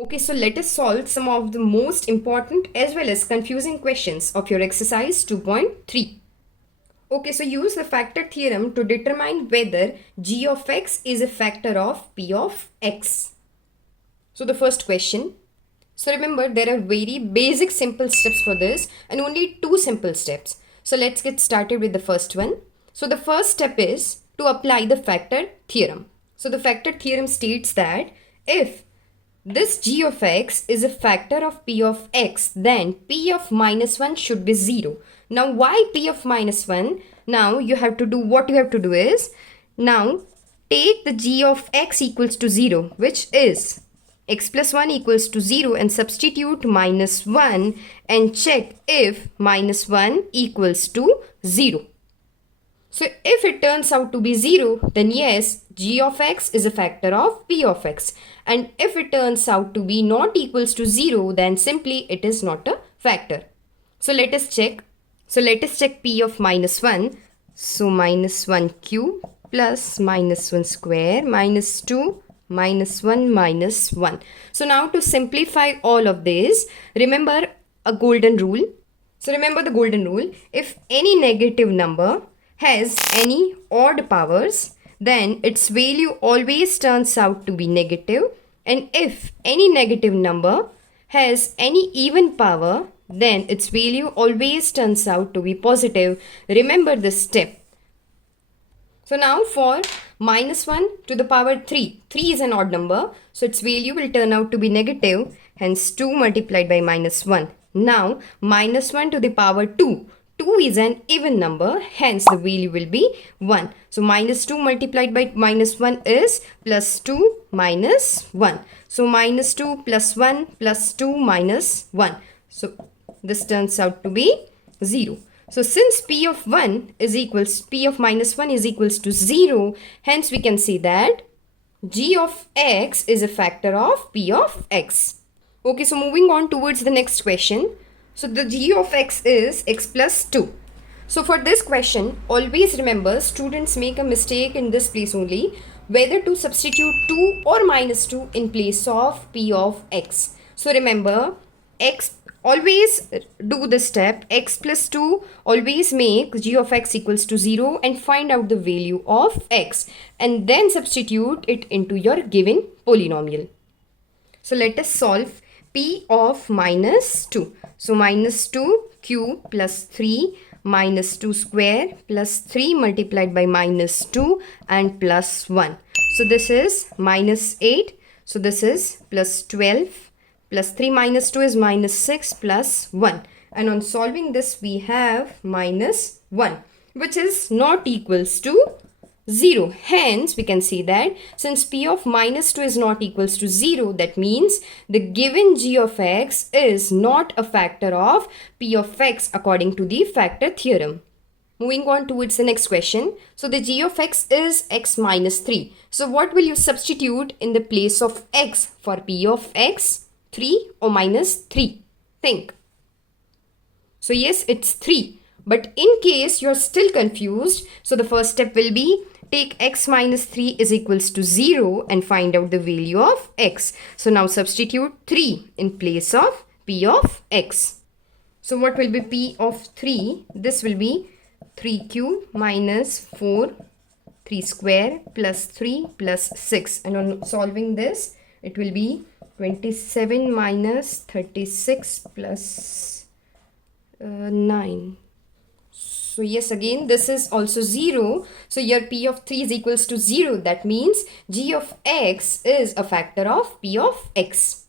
Okay, so let us solve some of the most important as well as confusing questions of your exercise 2.3. Okay, so use the factor theorem to determine whether g of x is a factor of p of x. So the first question. So remember, there are very basic simple steps for this and only two simple steps. So let's get started with the first one. So the first step is to apply the factor theorem. So the factor theorem states that if this g of x is a factor of p of x, then p of minus 1 should be 0. Now why p of minus 1? Now you have to do what you have to do is, now take the g of x equals to 0, which is x plus 1 equals to 0, and substitute minus 1 and check if minus 1 equals to 0. So if it turns out to be 0, then yes, g of x is a factor of p of x. And if it turns out to be not equals to 0, then simply it is not a factor. So let us check. So let us check p of minus 1. So minus 1 cube plus minus 1 square minus 2 minus 1 minus 1. So now to simplify all of this, remember a golden rule. So remember the golden rule. If any negative number has any odd powers, then its value always turns out to be negative. And if any negative number has any even power, then its value always turns out to be positive. Remember this step. So now for minus 1 to the power 3. 3 is an odd number, so its value will turn out to be negative. Hence 2 multiplied by minus 1. Now minus 1 to the power 2. 2 is an even number, hence the value will be 1. So minus 2 multiplied by minus 1 is plus 2 minus 1. So minus 2 plus 1 plus 2 minus 1. So this turns out to be 0. So since p of 1 is equals, p of minus 1 is equals to 0, hence we can say that g of x is a factor of p of x. Okay, so moving on towards the next question. So the g of x is x plus 2. So for this question, always remember, students make a mistake in this place only, whether to substitute 2 or minus 2 in place of p of x. So remember, x, always do this step, x plus 2, always make g of x equals to 0 and find out the value of x and then substitute it into your given polynomial. So let us solve p of minus 2. So minus 2 cube plus 3 minus 2 square plus 3 multiplied by minus 2 and plus 1. So this is minus 8. So this is plus 12 plus 3 minus 2 is minus 6 plus 1. And on solving this we have minus 1, which is not equals to 0. Hence, we can see that since p of minus 2 is not equals to 0, that means the given g of x is not a factor of p of x according to the factor theorem. Moving on towards the next question. So the g of x is x minus 3. So what will you substitute in the place of x for p of x? 3 or minus 3? Think. So yes, it's 3. But in case you're still confused, so the first step will be take x minus 3 is equals to 0 and find out the value of x. So now substitute 3 in place of p of x. So what will be p of 3? This will be 3 cube minus 4, 3 square plus 3 plus 6. And on solving this, it will be 27 minus 36 plus 9. So yes, again this is also 0. So your p of 3 is equals to 0. That means g of x is a factor of p of x.